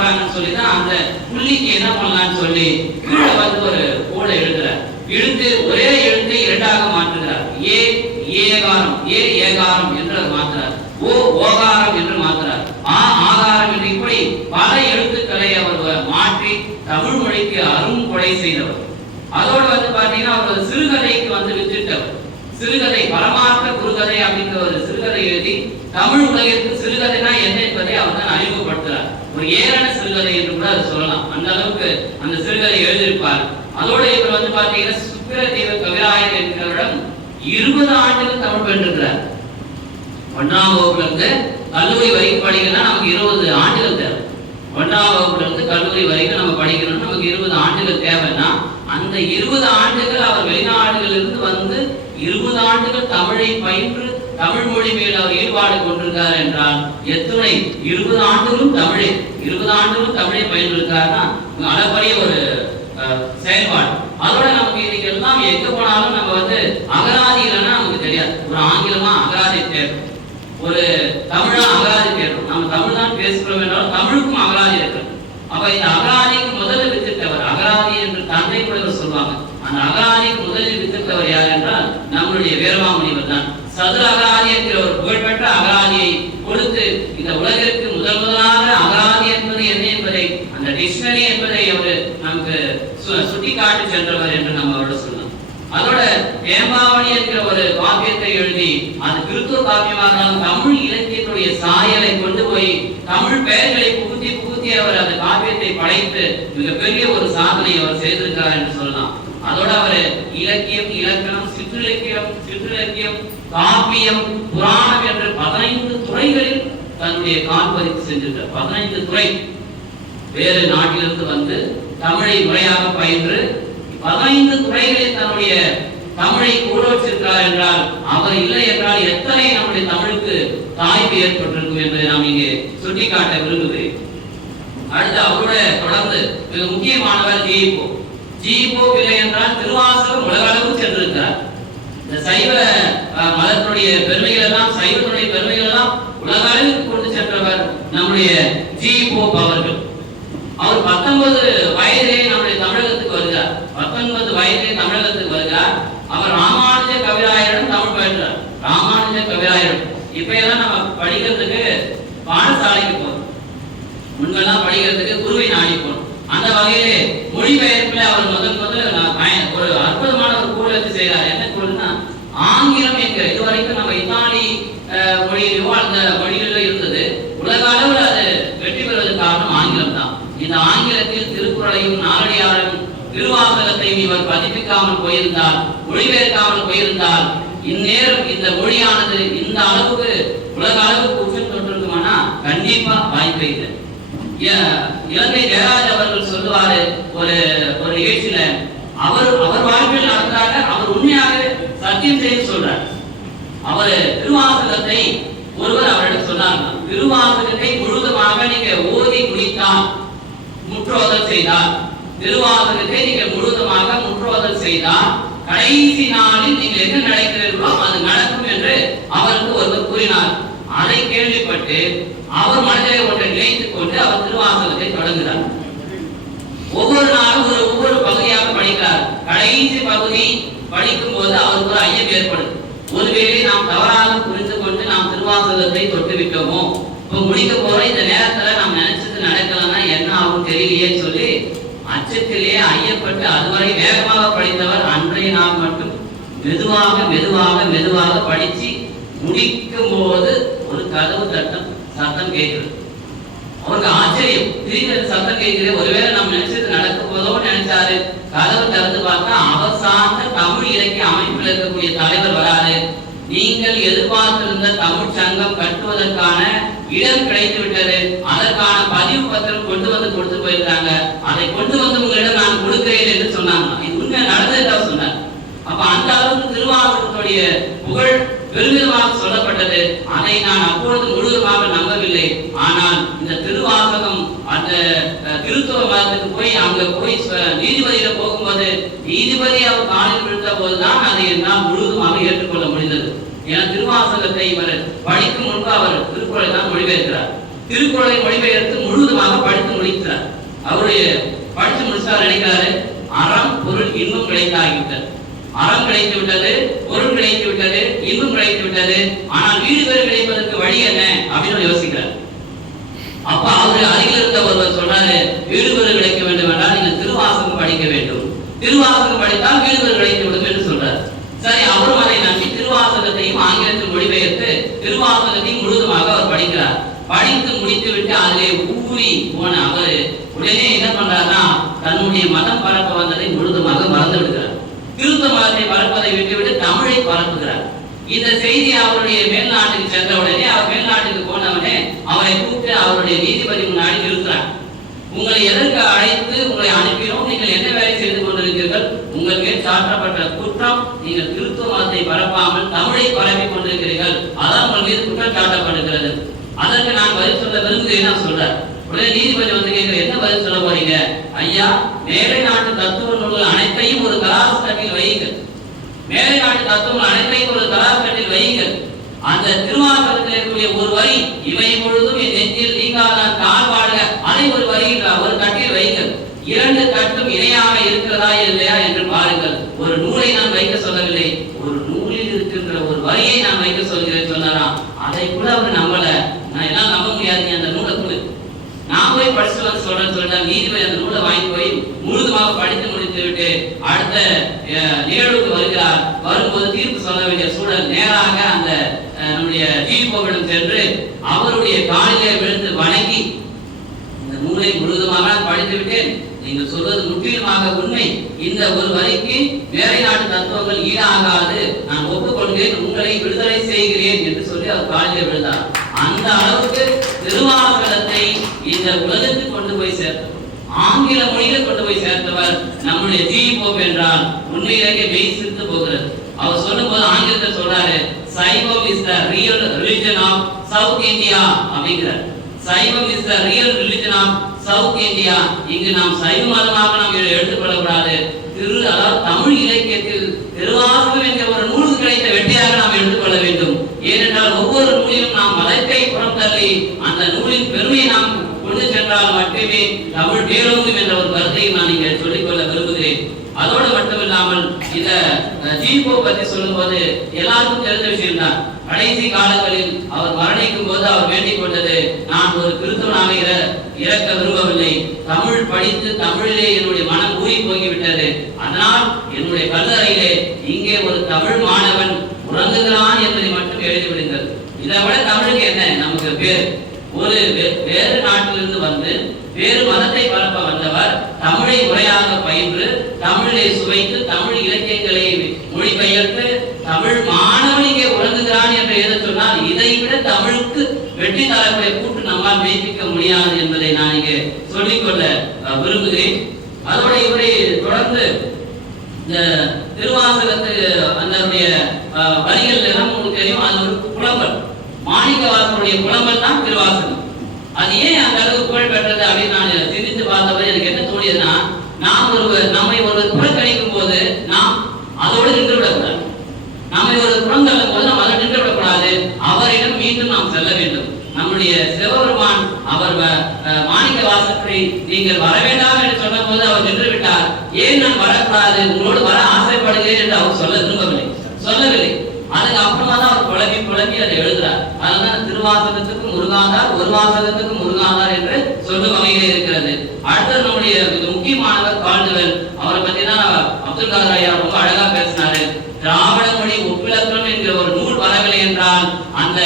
போறாங்கன்னு சொல்லி தான் அந்த புள்ளிக்கு என்ன பண்ணலாம்னு சொல்லி வந்து ஒரு கோடை எழுதுறார். எழுத்து ஒரே எழுத்தை இரண்டாக மாற்றுகிறார். ஏகாரம் ஏகாரம் என்று மாற்றுறார். ஓகாரம் என்று மாற்றுறார். ஆகாரம் என்று இப்படி பல எழுத்துக்களை அவர் மாற்றி தமிழ் மொழிக்கு அரும் கொடை செய்தவர். அதோடு வந்து பாத்தீங்கன்னா அவர் சிறுகதைக்கு வந்து வித்திட்டவர். சிறுகதை பரமார்த்த குறுகதை அப்படிங்கிற ஒரு சிறுகதை எழுதி தமிழ் உலகிற்கு சிறுகதைனா என்ன என்பதை அவர் தான் அறிமுகப்படுத்துறார். ஒரு ஏராள சிறுகதை என்று கூட அதை சொல்லலாம். அந்த அளவுக்கு அந்த சிறுகதை எழுதியிருப்பார். அதோட இவர் வந்து பாத்தீங்கன்னா சுக்கிரதேவ கவிராயர் என்கிறவரிடம் 20 ஆண்டுகள் தமிழ் பயின்றிருக்கிறார். 1ஆம் வகுப்புல இருந்து கல்லூரி வரைக்கும் படிக்கணும்னா நமக்கு 20 ஆண்டுகள் தேவை. 1ஆம் வகுப்புல இருந்து கல்லூரி வரைக்கும் நம்ம படிக்கணும்னா நமக்கு 20 ஆண்டுகள் தேவைன்னா அந்த 20 ஆண்டுகள் அவர் வெளிநாடுகளில் இருந்து வந்து 20 ஆண்டுகள் தமிழை பயின்று தமிழ் மொழி மேல் அவர் ஈடுபாடு கொண்டிருக்கார் என்றால் எத்தனை 20 ஆண்டுகளும் தமிழை பயின்றிருக்காருன்னா அளப்பரிய ஒரு செயல்பாடு. அதோட நமக்கு இன்னைக்கு எல்லாம் எங்க போனாலும் நம்ம வந்து அகராதி இல்லைன்னா நமக்கு தெரியாது. ஒரு ஆங்கிலமா அகராதி தேவை, ஒரு தமிழா அகராதி தேவை. நம்ம தமிழ் தான் பேசுகிறோம் என்றாலும் தமிழுக்கும் அகராதி இருக்கு. அப்ப இந்த அகராதிக்கு முதலில் வித்திட்டவர், அகராதி என்று தந்தை கூட சொல்லுவாங்க. அந்த அகராதிக்கு முதலில் வித்திட்டவர் யார் என்றால் நம்மளுடைய வீரமாமுனிவர் தான். சதுர அகராதி என்கிற ஒரு புகழ்பெற்ற அகராதியை கொடுத்து இந்த உலகிற்கு முதலாக அகராதி என்பது என்ன என்பதை, அந்த டிக்ஷனரி என்பதை அவர் நமக்கு சுட்டி காட்டி சென்றவர் என்று நம்ம அவரோட சொல்லலாம். அதோட ஏமாவணி என்கிற ஒரு காப்பியத்தை எழுதி அது கிறிஸ்துவ காப்பியமாக தமிழ் இலக்கியத்துடைய சாயலை கொண்டு போய் தமிழ் பெயர்களை புகுத்தி அவர் அந்த காப்பியத்தை படைத்து மிகப்பெரிய ஒரு சாதனை அவர் செய்திருக்கிறார் என்று சொல்லலாம். அதோட அவர் இலக்கியம், இலக்கணம், சிற்றிலக்கியம், காப்பியம், புராணம் என்று 15 துறைகளில் தன்னுடைய கால்பதிப்பு சென்றிருக்கிறார். 15 துறை. வேறு நாட்டிலிருந்து வந்து தமிழை முறையாக பயின்று 15 துறைகளில் தன்னுடைய தமிழை கூட வச்சிருக்கிறார் என்றால் அவர் இல்லை என்றால் எத்தனை நம்முடைய தமிழுக்கு தாய்ப்பு ஏற்பட்டிருக்கும் என்பதை நாம் இங்கே சுட்டிக்காட்ட விரும்புகிறேன். அடுத்து அவரோட தொடர்ந்து மிக முக்கியமானவர் ஜீபோ பிள்ளை என்றால் திருவாசகம் உலக அளவுக்கு சென்றிருக்கிறார். இந்த சைவ மதத்தினுடைய பெருமைகள் எல்லாம், சைவத்துடைய பெருமைகள் எல்லாம் உலக அளவுக்கு கொண்டு சென்றவர் நம்முடைய ஜீபோ அவர்கள். அவர் 19 வயதிலே நம்முடைய தமிழகத்துக்கு வருகிறார். 19 வயதிலே தமிழகத்துக்கு வருகிறார். அவர் ராமானுஜ கவிராயரிடம் தமிழ் பயின்றார். ராமானுஜ கவிராயரிடம் இப்ப எல்லாம் நம்ம படிக்கிறதுக்கு பாடசாலைக்கு போறோம், முன்னெல்லாம் படிக்கிறதுக்கு குருவை நாடி போறோம். அந்த வகையிலே மொழிபெயர்ப்புல அவர் முதல் ஒரு அற்புதமான ஒரு கூறு வச்சு செய்யறார். என்ன கூறுனா ஆங்கிலம் என்கிற இதுவரைக்கும் நம்ம இத்தாலி மொழியிலோ அந்த மொழிகளிலோ இருந்தது. உலக அளவில் அது வெற்றி பெறுவதற்கு காரணம் ஆங்கிலம் தான். இந்த ஆங்கிலத்தில் திருக்குறளையும் நாலடியாரையும் திருவாசகத்தையும் இவர் பதிப்பிக்காமல் போயிருந்தால், மொழிபெயர்க்காமல் போயிருந்தால் இந்நேரம் இந்த மொழியானது இந்த அளவுக்கு உலக அளவுக்கு உச்சம் தொட்டிருக்குமானா கண்டிப்பா வாய்ப்பே இல்லை. இலங்கை ஜெயராஜ் அவர்கள் சொல்லுவாரு ஒரு நிகழ்ச்சியில, அவர் வாழ்வில் நடந்தாங்க, அவர் உண்மையாக சத்தியம் செய்து சொல்றார். அவர் திருவாசகத்தை ஒருவர் அவரிடம் சொன்னாங்க, திருவாசகத்தை முழுவதுமாக நீங்க ஓதி முடித்தால் முற்றோதல் செய்தால், திருவாசகத்தை நீங்க முழுவதுமாக முற்றோதல் செய்தால் கடைசி நாளில் நீங்கள் என்ன நடக்கிறீர்களோ அது நடக்கும் என்று அவருக்கு ஒருவர் கூறினார். அதை கேள்விப்பட்டு அவர் மனதிலே ஒன்றை நினைத்துக் கொண்டு அவர் திருவாசகத்தை தொடங்குகிறார். ஒவ்வொரு நாளும் ஒவ்வொரு பகுதியாக படிக்கிறார். கடைசி பகுதி படிக்கும் போது அவருக்கு ஒரு ஐயம் ஏற்படுது. ஒருவேளை நாம் தவறாக புரிந்து கொண்டு நாம் திருவாசகத்தை தொட்டு விட்டோமோ, இப்ப முடிக்க போற இந்த நேரத்துல நாம் நினைச்சது நடக்கலன்னா என்ன ஆகும் தெரியலையே சொல்லி அச்சத்திலே ஐயப்பட்டு அதுவரை வேகமாக படித்தவர் அன்றைய நாள் மட்டும் மெதுவாக படிச்சு முடிக்கும் போது ஒரு கதவு சத்தம் கேட்கிறது. அவருக்கு ஆச்சரியம், திடீர்னு சத்தம் கேட்கிறது. ஒருவேளை நம்ம நினைச்சது நடக்க போதோ நினைச்சாரு. கதவு திறந்து பார்த்தா அவர் சார்ந்த தமிழ் இலக்கிய அமைப்பில் இருக்கக்கூடிய தலைவர் வராரு. நீங்கள் எதிர்பார்த்திருந்த தமிழ் சங்கம் கட்டுவதற்கான இடம் கிடைத்து விட்டது, அதற்கான பதிவு பத்திரம் கொண்டு வந்து கொடுத்து போயிருக்காங்க, அதை கொண்டு வந்து உங்களிடம் நான் கொடுக்கிறேன் என்று சொன்னாங்க. இது உண்மை நடந்தது சொன்னார். அப்ப அந்த அளவுக்கு திருவாசகத்துடைய புகழ் பெருமிதமாக சொல்லப்பட்டது. அதை நான் அப்பொழுது முழுவதுமாக நம்பவில்லை. ஆனால் இந்த திருவாசகம் அந்த கிறிஸ்தவ மதத்துக்கு போய் அங்க போய் நீதிபதியில போகும்போது நீதிபதி அவர் காலில் விழுந்த போதுதான் அதை என்னால் முழுவதுமாக ஏற்றுக்கொள்ள முடிந்தது. ஏன்னா திருவாசகத்தை இவர் படிக்கும் முன்பு அவர் திருக்குறளை தான் மொழிபெயர்க்கிறார். திருக்குறளை மொழிபெயர்த்து முழுவதுமாக படித்து முடித்தார். அவருடைய படித்து முடிச்சார் நினைக்கிறாரு, அறம் பொருள் இன்பம் கிடைத்தாகிவிட்டது. அறம் கிடைத்து விட்டது, பொருள் கிடைத்து விட்டது, இன்பம் கிடைத்து விட்டது. ஆனால் வீடு பேர் கிடைப்பதற்கு வழி என்ன அப்படின்னு யோசிக்கிறார். அப்ப அவரு அருகில் இருந்த ஒருவர் சொன்னாரு, வீடு பேர் கிடைக்க வேண்டும் என்றால் நீங்கள் திருவாசகம் படிக்க வேண்டும். திருவாசகம் படித்தால் வீடு பேர் கிடைத்து விடும் என்று சொல்றார். சரி, அவரும் அதை நம்பி திருவாசகத்தையும் ஆங்கிலத்தில் மொழிபெயர்த்து திருவாசகத்தையும் முழுவதுமாக அவர் படிக்கிறார். படித்து முடித்து விட்டு அதிலே ஊறி போன அவரு உடனே என்ன பண்றாருன்னா, தன்னுடைய மதம் பரப்ப வந்ததை முழுவதுமாக மறந்து விடுகிறார். கிறிஸ்தவ மதத்தை பரப்பதை விட்டுவிட்டு தமிழை பரப்புகிறார். இந்த செய்தி அவருடைய மேல்நாட்டுக்கு சென்ற உடனே, அவர் மேல்நாட்டுக்கு போனவனே அவரை கூப்பிட்டு அவருடைய நீதிபதி முன்னாடி நிறுத்துறார். உங்களை எதற்கு அழைத்து உங்களை அனுப்பினோம், நீங்கள் என்ன வேலை செய்து கொண்டிருக்கிறீர்கள், உங்கள் மேல் சாற்றப்பட்ட குற்றம் நீங்கள் கிறிஸ்துவ மதத்தை பரப்பாமல் தமிழை பரப்பி கொண்டிருக்கிறீர்கள், அதான் உங்கள் மீது குற்றம் சாட்டப்படுகிறது. அதற்கு நான் பதில் சொல்ல விரும்புகிறேன் சொல்றார். உடனே நீதிபதி வந்து கேட்கிற, என்ன பதில் சொல்ல போறீங்க? ஐயா, மேலை நாட்டு தத்துவ நூல்கள் அனைத்தையும் ஒரு கலாஸ் கட்டில் வையுங்கள். மேலை நாட்டு தத்துவங்கள் அனைத்தையும் ஒரு கலாஸ் கட்டில் வையுங்கள். அந்த திருவாசகத்தில் இருக்கக்கூடிய ஒரு வரி, இவை பொழுதும் என் நெஞ்சில் நீங்காதான் கால் வாழ்க, அதை ஒரு வரியில் ஒரு கட்டில் வையுங்கள். இரண்டு கட்டும் இணையாக இருக்கிறதா இல்லையா என்று பாருங்கள். ஒரு நூலை நான் வைக்க சொல்லவில்லை, ஒரு நூலில் இருக்கின்ற ஒரு வரியை நான் வைக்க சொல்கிறேன் சொன்னாராம். அதை கூட அவர் நம்பல. நான் எல்லாம் நம்ப முடியாது, அந்த நூலை கூட நான் போய் படிச்சு வந்து சொல்றேன். நீதிபதி அந்த நூலை வாங்கி போய் முழுதுமாக படித்து முடித்து விட்டு அடுத்த நிகழ்வுக்கு வருகிறார். வரும்போது தீர்ப்பு சொல்ல வேண்டிய சூழல். நேராக அந்த நம்முடைய ஜீவிப்பவரிடம் சென்று அவருடைய காலிலே விழுந்து வணங்கி, இந்த நூலை முழுதுமாக படித்து விட்டேன், நீங்கள் சொல்வது முற்றிலுமாக உண்மை, இந்த ஒரு வரிக்கு மேலை நாட்டு தத்துவங்கள் ஈடாகாது, நான் ஒப்புக்கொள்கிறேன், உங்களை விடுதலை செய்கிறேன் என்று சொல்லி அவர் காலிலே விழுந்தார். அந்த அளவுக்கு திருவாசகத்தை இந்த உலகத்துக்கு கொண்டு போய் சேர்த்தவர், ஆங்கில மொழியில கொண்டு போய் சேர்த்தவர் நம்முடைய ஜீவிப்போம் என்றால் உண்மையிலேயே மெய் சிரித்து போகிறது. அவர் சொல்லும் போது ஆங்கிலத்தில் சொல்றாரு, Saivam is the real religion of South India அப்படிங்கிறார். Saivam is the real religion of South India. இங்கு நாம் சைவ மதமாக நாம் எடுத்துக்கொள்ளக்கூடாது. அதாவது தமிழ் இலக்கியத்தில் திருவாசகம் என்ற ஒரு நூல் கிடைத்த வெற்றியாக நாம் எடுத்துக்கொள்ள வேண்டும். ஏனென்றால் ஒவ்வொரு நூலிலும் நாம் மதத்தை புறம் தள்ளி அந்த நூலின் பெருமையை நாம் கொண்டு சென்றால் மட்டுமே தமிழ் பேரோங்கும் என்ற ஒரு கருத்தையும் நான் இங்கே சொல்லிக்கொள்ள விரும்புகிறேன். அதோடு மட்டுமில்லாமல் இந்த ஜீவோ பற்றி சொல்லும் போது எல்லாருக்கும் தெரிந்த விஷயம் தான். கடைசி காலங்களில் அவர் மரணிக்கும் போது அவர் வேண்டிக் கொண்டது, நான் ஒரு கிறிஸ்தவனாக இறக்க விரும்பவில்லை, தமிழ் படித்து தமிழிலே என்னுடைய மனம் ஊறி போய்விட்டது, அதனால் என்னுடைய கல்லறையிலே இங்கே ஒரு தமிழ் மாணவன் உறங்குகிறான் என்பதை மட்டும் எழுதிவிடுங்கள். இதை விட தமிழுக்கு என்ன நமக்கு பேர்? ஒரு வேறு நாட்டிலிருந்து வந்து வேறு மதத்தை பரப்ப வந்தவர் தமிழை முறையாக பயின்று தமிழை சுவைத்து தமிழ் இலக்கியங்களை மொழிபெயர்த்து தமிழ் மாணவன் இங்கே உறங்குகிறான் என்று எழுத சொன்னால் இதை விட தமிழுக்கு வெற்றி தரக்கூடிய கூட்டு நம்மால் மெய்ப்பிக்க முடியாது என்பதை நான் இங்கே சொல்லிக்கொள்ள விரும்புகிறேன். அதோட இவரை தொடர்ந்து இந்த திருவாசகத்து அதனுடைய வரிகள் எல்லாம் உங்களுக்கு தெரியும். அது ஒரு புலம்பல், மாணிக்கவாசனுடைய புலம்பல் தான் திருவாசகம். அது ஏன் அந்த அளவுக்கு புகழ் பெற்றது அப்படின்னு நான் சிந்தித்து பார்த்தபோது எனக்கு என்ன தோணியதுன்னா, நாம் நம்மை ஒருவர் புறக்கணிக்கும் போது நாம் அதோடு நின்று விடக்கூடாது. நம்மை ஒரு புறந்தள்ளும் போது நாம் அதை நின்று விடக்கூடாது. அவரிடம் மீண்டும் நாம் செல்ல வேண்டும். நம்முடைய சிவபெருமான் அவர் மாணிக்க வாசகரை நீங்கள் வர வேண்டாம் என்று சொன்ன போது அவர் நின்று விட்டார். ஏன் நான் வரக்கூடாது, உங்களோடு வர ஆசைப்படுகிறேன் என்று அவர் சொல்லவில்லை. அதுக்கு அப்புறமா தான் அவர் குழம்பி அதை எழுதுறார். அதனால திருவாசகத்துக்கும் முருகாதார், ஒரு வாசகத்துக்கும் முருகாதார் என்று சொல்லும் வகையிலே இருக்கிறது. அடுத்தது நம்முடைய முக்கியமானவர் கால்டுவெல். அவரை பத்தி தான் அப்துல் காதர் ஐயா ரொம்ப அழகா பேசினாரு. திராவிட மொழி ஒப்பிலக்கணம் என்கிற ஒரு நூல் வரவில்லை என்றால் அந்த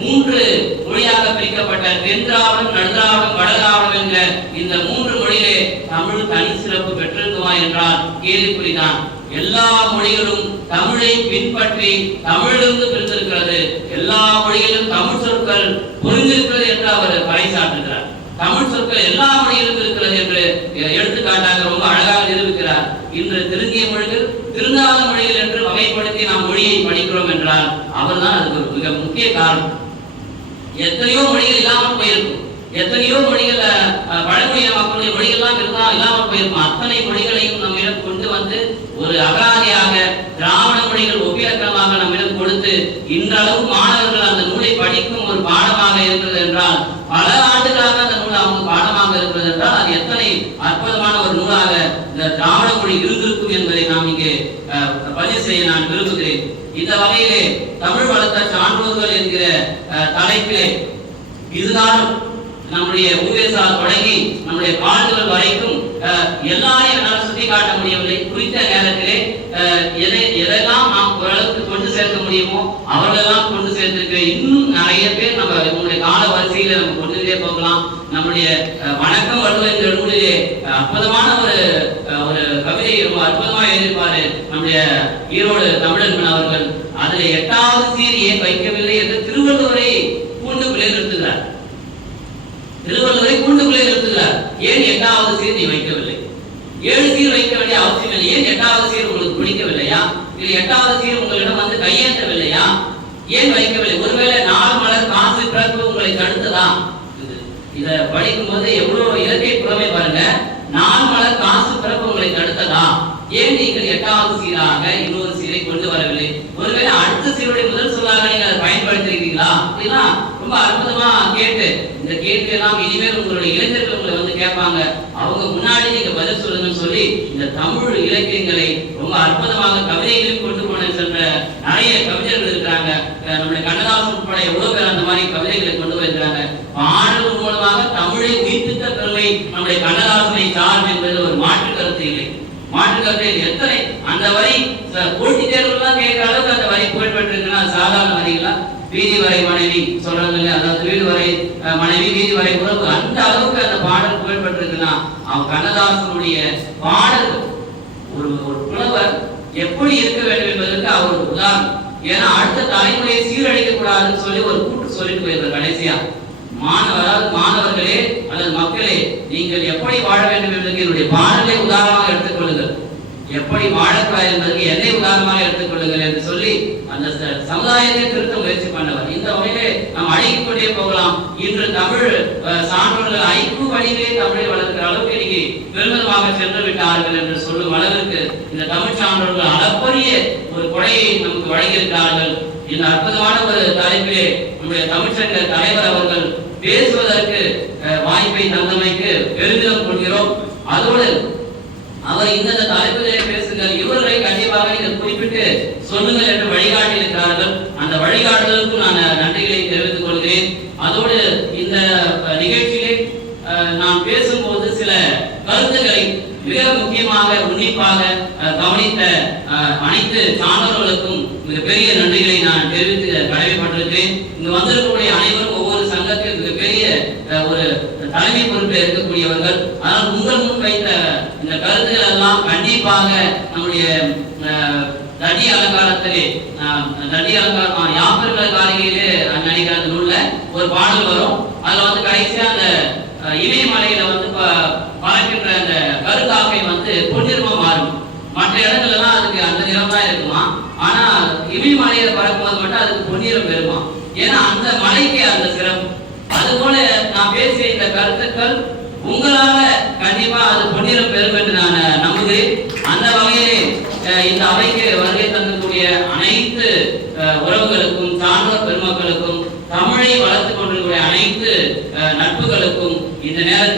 3 மொழியாக பிரிக்கப்பட்ட தென் திராவிடம், நடுதிராவிடம், வடதிராவிடம் என்ற இந்த 3 மொழியிலே தமிழ் தனி சிறப்பு பெற்றிருக்குமா என்றால் கேள்விக்குறிதான். எல்லா மொழிகளும் தமிழை பின்பற்றி தமிழிலிருந்து பிரிந்திருக்கிறது. எல்லா மொழிகளிலும் தமிழ் சொற்கள் புரிந்திருக்கிறது என்று அவர் பறைசாற்றுகிறார். தமிழ் சொற்கள் எல்லா மொழியிலும் இருக்கிறது என்று எடுத்துக்காட்டாக ரொம்ப அழகாக நிரூபிக்கிறார். இன்று திருந்திய மொழிகள், திருந்தாத மொழிகள் என்று வகைப்படுத்தி நாம் மொழியை படிக்கிறோம் என்றால் அவர்தான் அதுக்கு மிக முக்கிய காரணம். எத்தனையோ மொழிகள் இல்லாமல் போயிருக்கும், எத்தனையோ மொழிகள் பழமொழி மக்களுடைய மொழிகள்லாம் இல்லாமல் போயிருக்கும். அத்தனை மொழிகளையும் நம்மிடம் கொண்டு வந்து ஒரு அகராதியாக திராவிட மொழிகள் ஒப்பிலக்கணமாக நம்மிடம் கொடுத்து வைத்து இன்றளவு மாணவர்கள் அந்த நூலை படிக்கும் ஒரு பாடமாக இருக்கிறது என்றால், பல ஆண்டுகளாக அந்த நூல் அவங்க பாடமாக இருக்கிறது என்றால், அது எத்தனை அற்புதமான ஒரு நூலாக இந்த திராவிட மொழி இருந்திருக்கும் என்பதை நாம் இங்கே பதிவு செய்ய நான் விரும்புகிறேன். இந்த வகையிலே தமிழ் வளர்த்த சான்றோர்கள் என்கிற தலைப்பிலே இதுகாலம் நம்முடைய ஊவேசா தொடங்கி நம்முடைய பாடல்கள் வரைக்கும் எல்லாரையும் என்னால் சுட்டி காட்ட முடியவில்லை. குறித்த நேரத்திலே எதெல்லாம் நாம் ஓரளவுக்கு கொண்டு சேர்க்க முடியுமோ அவர்களெல்லாம் கொண்டு சேர்த்திருக்க இன்னும் நிறைய பேர் நம்ம நம்முடைய கால வரிசையில நம்ம கொண்டுட்டே போகலாம். நம்முடைய வணக்கம் வள்ளுவர் என்ற நூலிலே அற்புதமான ஒரு கவிதையை ரொம்ப அற்புதமாக எழுதியிருப்பாரு நம்முடைய ஈரோடு தமிழன் அவர்கள். அதுல 8வது சீர் ஏன் வைக்கவில்லை என்று திருவள்ளுவரை கூண்டுக்குள்ளே நிறுத்துகிறார். திருவள்ளுவரை கூண்டுக்குள்ளே நிறுத்துகிறார். ஏன் 8வது சீர் நீ வைக்கவில்லை? 7 சீர் வைக்க வேண்டிய அவசியம் இல்லை. ஏன் 8வது சீர் உங்களுக்கு பிடிக்கவில்லையா? இல்லை 8வது சீர் உங்களிடம் வந்து கையேற்றவில்லையா? ஏன் வைக்கவில்லை? ஒருவேளை 4 மலர் காசு பிறப்பு உங்களை தடுத்ததா? இதை படிக்கும் போது எவ்வளவு இலக்கை புறமே பாருங்க. 4 மலர் காசு பிறப்பு உங்களை தடுத்ததா? ஏன் நீங்கள் 8வது சீராக இன்னொரு சீரை கொண்டு வரவில்லை? ஒருவேளை அடுத்த சீருடைய முதல் சொல்லாக நீங்க அதை பயன்படுத்திருக்கீங்களா? அப்படின்னா ரொம்ப அற்புதமா கேட்டு இந்த கேள்வி எல்லாம் இனிமேல் உங்களுடைய இளைஞர்கள் உங்களை வந்து கேட்பாங்க. அவங்க முன்னாடி நீங்க பதில் சொல்லுங்கன்னு சொல்லி இந்த தமிழ் இலக்கியங்களை ரொம்ப அற்புதமாக கவிதைகளையும் கொண்டு போன சென்ற நிறைய கவிஞர்கள் இருக்கிறாங்க. நம்முடைய கண்ணதாசன் உட்பட எவ்வளவு பேர் அந்த மாதிரி கவிதைகளை கொண்டு வந்திருக்கிறாங்க. பாடல்கள் மூலமாக தமிழை உயிர்ப்பித்த பெருமை நம்முடைய கண்ணதாசனை சார்பு என்பதில் ஒரு மாற்று கருத்து இல்லை. மாற்று கருத்து எத்தனை அந்த வரி போட்டி தேர்வுலாம் கேட்கிற அளவுக்கு அந்த வரி புகழ்பெற்றிருக்குன்னா சாதாரண வரிகளா? வீதி வரை மனைவி சொல்றாங்க இல்லையா, அதாவது வீடு வரை மனைவி வீதி வரை உறவு, அந்த அளவுக்கு அந்த பாடல் புகழ்பெற்றிருக்குன்னா அவன் கண்ணதாசனுடைய பாடல் ஒரு புலவர் எப்படி இருக்க வேண்டும் என்பதற்கு அவர் ஒரு உதாரணம். ஏன்னா அடுத்த தலைமுறையை சீரழிக்க கூடாதுன்னு சொல்லி ஒரு கூட்டு சொல்லிட்டு போயிருந்தார் கடைசியா. மாணவர்களே அல்லது மக்களே, நீங்கள் எப்படி வாழ வேண்டும் என்பதற்கு என்னுடைய பாடலை உதாரணமாக எடுத்துக்கொள்ளுங்கள். எப்படி வாழக்கூடாது என்பதற்கு என்னை உதாரணமாக எடுத்துக்கொள்ளுங்கள் என்று சொல்லி அந்த சமுதாயத்தை திருத்த முயற்சி பண்ணவர். இந்த வகையிலே நாம் அடங்கிக் கொண்டே போகலாம். இன்று தமிழ் சான்றோர்கள் ஐக்கு வழியிலே தமிழை வளர்க்கிற அளவுக்கு இன்னைக்கு பெருமிதமாக சென்று விட்டார்கள் என்று சொல்லும் அளவிற்கு இந்த தமிழ் சான்றோர்கள் அளப்பரிய ஒரு கொடையை நமக்கு வழங்கியிருக்கிறார்கள். இந்த அற்புதமான ஒரு தலைப்பிலே நம்முடைய தமிழ்ச்சங்க தலைவர் அவர்கள் பேசுவதற்கு வாய்ப்பை தந்தமைக்கு பெருமிதம் கொள்கிறோம். அதோடு அவர் இந்த தலைப்பிலே பேசுங்கள், இவர்களை கண்டிப்பாக நீங்கள் குறிப்பிட்டு சொல்லுங்கள் என்று வழிகாட்டி இருக்கிறார்கள். அந்த வழிகாட்டுதலுக்கும் நான் நன்றிகளை தெரிவித்துக் கொள்கிறேன். அதோடு இந்த நிகழ்ச்சியிலே நாம் பேசும்போது சில கருத்துக்களை மிக முக்கியமாக உன்னிப்பாக கவனித்த அனைத்து சான்றோர்களுக்கும் மிகப்பெரிய நன்றிகளை நான் தெரிவித்து கடமைப்பட்டிருக்கிறேன். இங்கு வந்திருக்கக்கூடிய அனைவரும் ஒவ்வொரு சங்கத்தில் மிகப்பெரிய ஒரு தலைமை பொறுப்பில் இருக்கக்கூடியவர்கள். ஆனால் உங்கள் முன் வைத்த இந்த கருத்துக்கள் எல்லாம் கண்டிப்பாக நம்முடைய தடி அலங்காரத்திலே யாப்பர்கள காரிகையிலே நினைக்கிற அந்த நூல்ல ஒரு பாடல் வரும். அதுல வந்து கடைசியா அந்த இமயமலையில வந்து பறக்கின்ற அந்த கருக்காக்கை வந்து பொன்னிறமா மாறும். மற்ற இடங்கள்ல எல்லாம் அதுக்கு அந்த நிறம் தான் இருக்குமா, ஆனா இமயமலையில பறக்கும்போது மட்டும் அதுக்கு பொன்னிறம் பெறுமா. ஏன்னா அந்த மலைக்கு அந்த சிறப்பு. அதுபோல நான் பேசிய இந்த கருத்துக்கள் உங்களால கண்டிப்பா அது பொன்னிறம் பெறும் என்று நான் நம்புகிறேன். அந்த வகையிலே இந்த அவைக்கு வருகை தந்தக்கூடிய அனைத்து உறவுகளுக்கும் சான்றோர் பெருமக்களுக்கும் தமிழை வளர்த்துக் கொண்டிருக்கிற அனைத்து நட்புகளுக்கும் இந்த நேரத்தில்